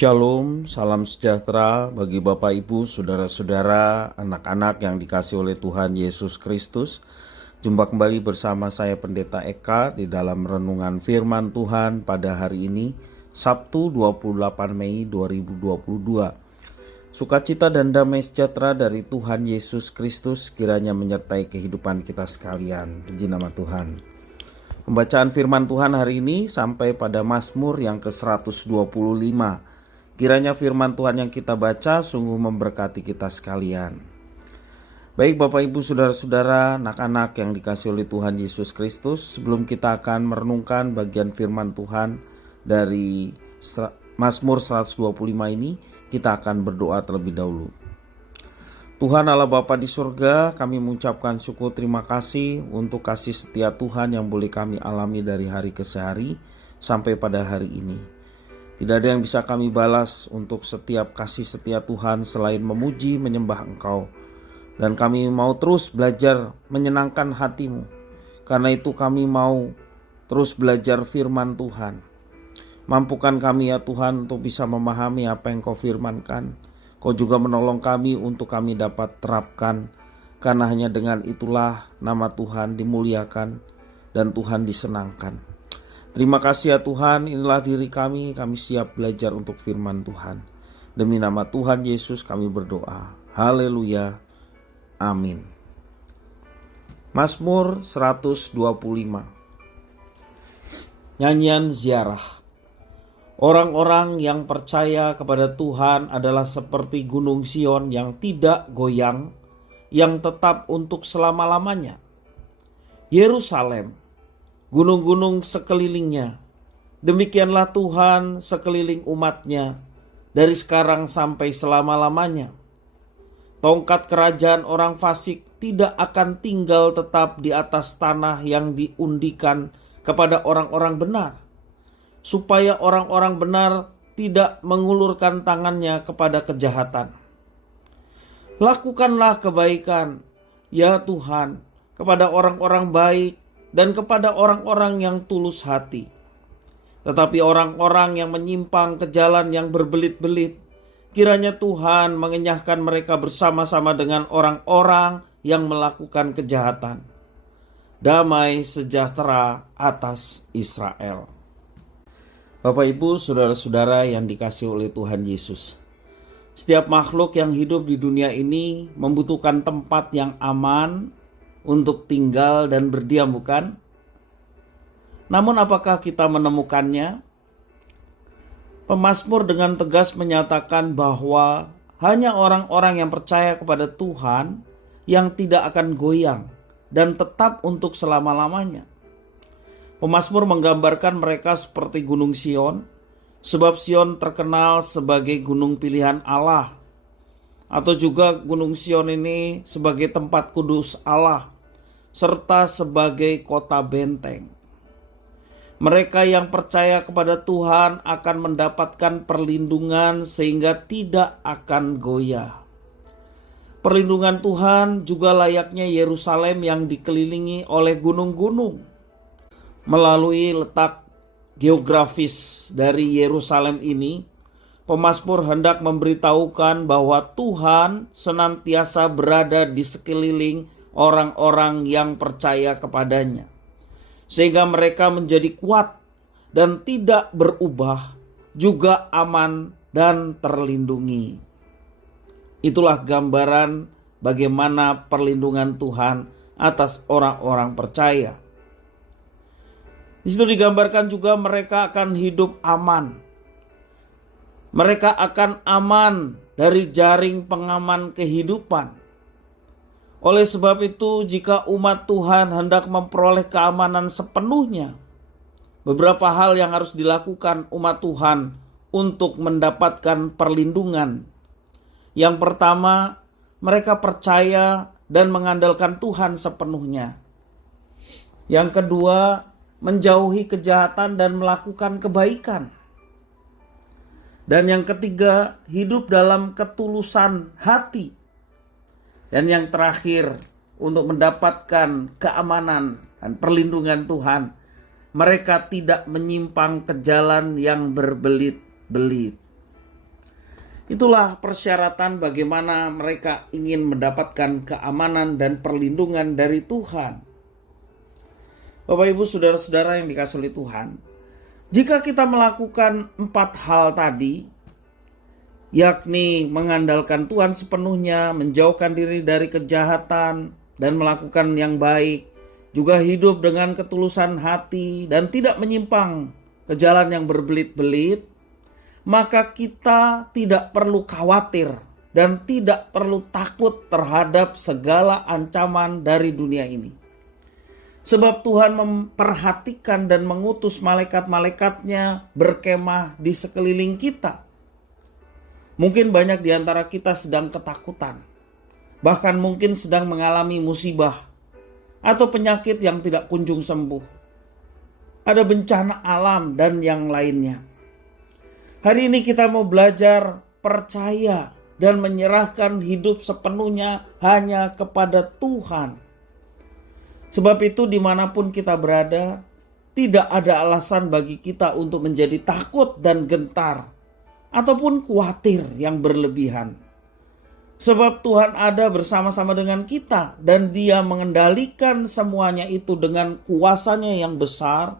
Shalom, salam sejahtera bagi Bapak Ibu, Saudara-saudara, anak-anak yang dikasihi oleh Tuhan Yesus Kristus. Jumpa kembali bersama saya Pendeta Eka di dalam renungan firman Tuhan pada hari ini, Sabtu 28 Mei 2022. Sukacita dan damai sejahtera dari Tuhan Yesus Kristus kiranya menyertai kehidupan kita sekalian. Puji nama Tuhan. Pembacaan firman Tuhan hari ini sampai pada Mazmur yang ke-125. Kiranya firman Tuhan yang kita baca sungguh memberkati kita sekalian. Baik Bapak Ibu Saudara-saudara, anak-anak yang dikasihi oleh Tuhan Yesus Kristus, sebelum kita akan merenungkan bagian firman Tuhan dari Mazmur 125 ini, kita akan berdoa terlebih dahulu. Tuhan Allah Bapa di surga, kami mengucapkan syukur terima kasih untuk kasih setia Tuhan yang boleh kami alami dari hari ke hari sampai pada hari ini. Tidak ada yang bisa kami balas untuk setiap kasih setia Tuhan selain memuji menyembah Engkau. Dan kami mau terus belajar menyenangkan hati-Mu. Karena itu kami mau terus belajar firman Tuhan. Mampukan kami ya Tuhan untuk bisa memahami apa yang Kau firmankan. Kau juga menolong kami untuk kami dapat terapkan. Karena hanya dengan itulah nama Tuhan dimuliakan dan Tuhan disenangkan. Terima kasih ya Tuhan, inilah diri kami siap belajar untuk firman Tuhan. Demi nama Tuhan Yesus kami berdoa. Haleluya. Amin. Mazmur 125. Nyanyian ziarah. Orang-orang yang percaya kepada Tuhan adalah seperti gunung Sion yang tidak goyang, yang tetap untuk selama-lamanya. Yerusalem, gunung-gunung sekelilingnya, demikianlah Tuhan sekeliling umatnya, dari sekarang sampai selama-lamanya. Tongkat kerajaan orang fasik tidak akan tinggal tetap di atas tanah yang diundikan kepada orang-orang benar, supaya orang-orang benar tidak mengulurkan tangannya kepada kejahatan. Lakukanlah kebaikan, ya Tuhan, kepada orang-orang baik, dan kepada orang-orang yang tulus hati. Tetapi orang-orang yang menyimpang ke jalan yang berbelit-belit, kiranya Tuhan mengenyahkan mereka bersama-sama dengan orang-orang yang melakukan kejahatan. Damai sejahtera atas Israel. Bapak Ibu, Saudara-saudara yang dikasihi oleh Tuhan Yesus. Setiap makhluk yang hidup di dunia ini membutuhkan tempat yang aman untuk tinggal dan berdiam, bukan? Namun apakah kita menemukannya? Pemazmur dengan tegas menyatakan bahwa hanya orang-orang yang percaya kepada Tuhan yang tidak akan goyang dan tetap untuk selama-lamanya. Pemazmur menggambarkan mereka seperti gunung Sion, sebab Sion terkenal sebagai gunung pilihan Allah. Atau juga gunung Sion ini sebagai tempat kudus Allah, serta sebagai kota benteng. Mereka yang percaya kepada Tuhan akan mendapatkan perlindungan sehingga tidak akan goyah. Perlindungan Tuhan juga layaknya Yerusalem yang dikelilingi oleh gunung-gunung. Melalui letak geografis dari Yerusalem ini, pemazmur hendak memberitahukan bahwa Tuhan senantiasa berada di sekeliling orang-orang yang percaya kepadanya, sehingga mereka menjadi kuat dan tidak berubah, juga aman dan terlindungi. Itulah gambaran bagaimana perlindungan Tuhan atas orang-orang percaya. Di situ digambarkan juga mereka akan hidup aman. Mereka akan aman dari jaring pengaman kehidupan. Oleh sebab itu, jika umat Tuhan hendak memperoleh keamanan sepenuhnya, beberapa hal yang harus dilakukan umat Tuhan untuk mendapatkan perlindungan. Yang pertama, mereka percaya dan mengandalkan Tuhan sepenuhnya. Yang kedua, menjauhi kejahatan dan melakukan kebaikan. Dan yang ketiga, hidup dalam ketulusan hati. Dan yang terakhir, untuk mendapatkan keamanan dan perlindungan Tuhan, mereka tidak menyimpang ke jalan yang berbelit-belit. Itulah persyaratan bagaimana mereka ingin mendapatkan keamanan dan perlindungan dari Tuhan. Bapak Ibu saudara-saudara yang dikasihi oleh Tuhan, jika kita melakukan 4 hal tadi, yakni mengandalkan Tuhan sepenuhnya, menjauhkan diri dari kejahatan dan melakukan yang baik, juga hidup dengan ketulusan hati dan tidak menyimpang ke jalan yang berbelit-belit, maka kita tidak perlu khawatir dan tidak perlu takut terhadap segala ancaman dari dunia ini. Sebab Tuhan memperhatikan dan mengutus malaikat-malaikatnya berkemah di sekeliling kita. Mungkin banyak di antara kita sedang ketakutan, bahkan mungkin sedang mengalami musibah atau penyakit yang tidak kunjung sembuh. Ada bencana alam dan yang lainnya. Hari ini kita mau belajar percaya dan menyerahkan hidup sepenuhnya hanya kepada Tuhan. Sebab itu dimanapun kita berada, tidak ada alasan bagi kita untuk menjadi takut dan gentar ataupun khawatir yang berlebihan. Sebab Tuhan ada bersama-sama dengan kita dan Dia mengendalikan semuanya itu dengan kuasanya yang besar.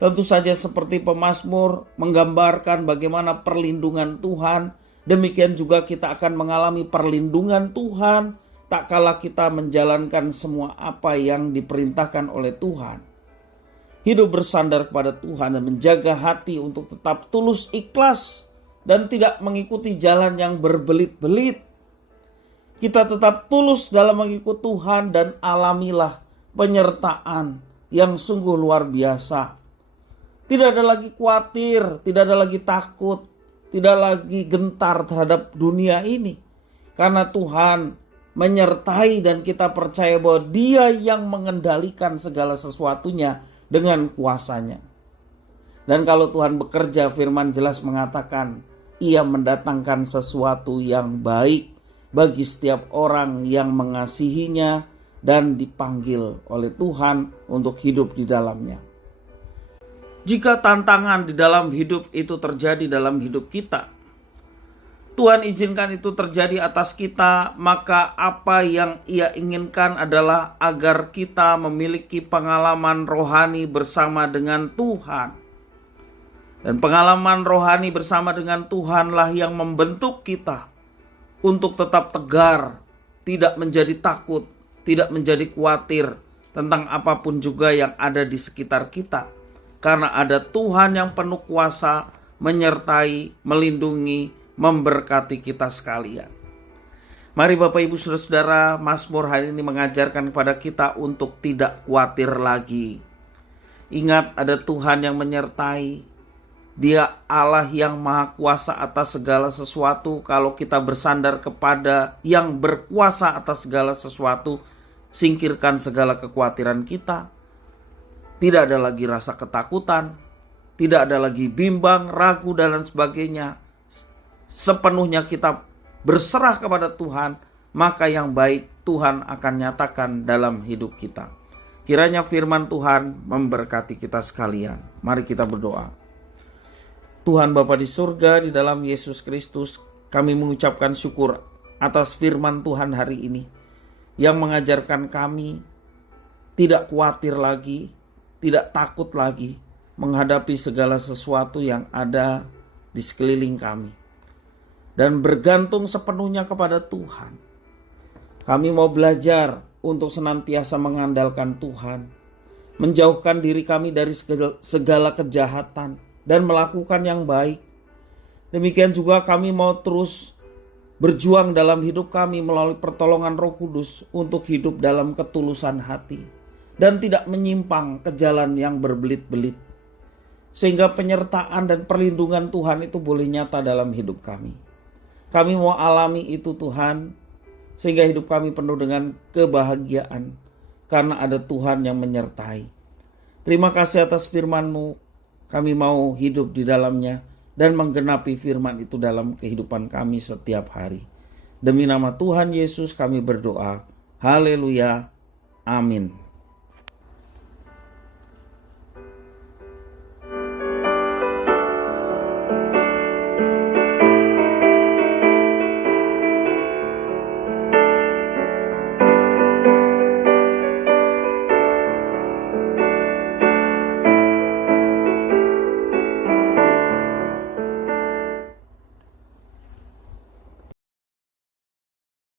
Tentu saja seperti pemazmur menggambarkan bagaimana perlindungan Tuhan, demikian juga kita akan mengalami perlindungan Tuhan tak kala kita menjalankan semua apa yang diperintahkan oleh Tuhan. Hidup bersandar kepada Tuhan dan menjaga hati untuk tetap tulus ikhlas dan tidak mengikuti jalan yang berbelit-belit. Kita tetap tulus dalam mengikuti Tuhan dan alamilah penyertaan yang sungguh luar biasa. Tidak ada lagi khawatir, tidak ada lagi takut, tidak lagi gentar terhadap dunia ini. Karena Tuhan menyertai dan kita percaya bahwa Dia yang mengendalikan segala sesuatunya dengan kuasanya. Dan kalau Tuhan bekerja, firman jelas mengatakan Ia mendatangkan sesuatu yang baik bagi setiap orang yang mengasihinya dan dipanggil oleh Tuhan untuk hidup di dalamnya. Jika tantangan di dalam hidup itu terjadi dalam hidup kita, Tuhan izinkan itu terjadi atas kita, maka apa yang Ia inginkan adalah agar kita memiliki pengalaman rohani bersama dengan Tuhan. Dan pengalaman rohani bersama dengan Tuhanlah yang membentuk kita untuk tetap tegar, tidak menjadi takut, tidak menjadi khawatir tentang apapun juga yang ada di sekitar kita. Karena ada Tuhan yang penuh kuasa, menyertai, melindungi, memberkati kita sekalian. Mari Bapak Ibu Saudara-saudara, Mazmur hari ini mengajarkan kepada kita untuk tidak khawatir lagi. Ingat, ada Tuhan yang menyertai. Dia Allah yang maha kuasa atas segala sesuatu. Kalau kita bersandar kepada yang berkuasa atas segala sesuatu, singkirkan segala kekhawatiran kita. Tidak ada lagi rasa ketakutan, tidak ada lagi bimbang, ragu dan lain sebagainya. Sepenuhnya kita berserah kepada Tuhan, maka yang baik Tuhan akan nyatakan dalam hidup kita. Kiranya firman Tuhan memberkati kita sekalian. Mari kita berdoa. Tuhan Bapa di surga, di dalam Yesus Kristus, kami mengucapkan syukur atas firman Tuhan hari ini yang mengajarkan kami tidak khawatir lagi, tidak takut lagi menghadapi segala sesuatu yang ada di sekeliling kami. Dan bergantung sepenuhnya kepada Tuhan. Kami mau belajar untuk senantiasa mengandalkan Tuhan. Menjauhkan diri kami dari segala kejahatan dan melakukan yang baik. Demikian juga kami mau terus berjuang dalam hidup kami melalui pertolongan Roh Kudus untuk hidup dalam ketulusan hati. Dan tidak menyimpang ke jalan yang berbelit-belit. Sehingga penyertaan dan perlindungan Tuhan itu boleh nyata dalam hidup kami. Kami mau alami itu Tuhan. Sehingga hidup kami penuh dengan kebahagiaan. Karena ada Tuhan yang menyertai. Terima kasih atas firman-Mu. Kami mau hidup di dalamnya. Dan menggenapi firman itu dalam kehidupan kami setiap hari. Demi nama Tuhan Yesus kami berdoa. Haleluya. Amin.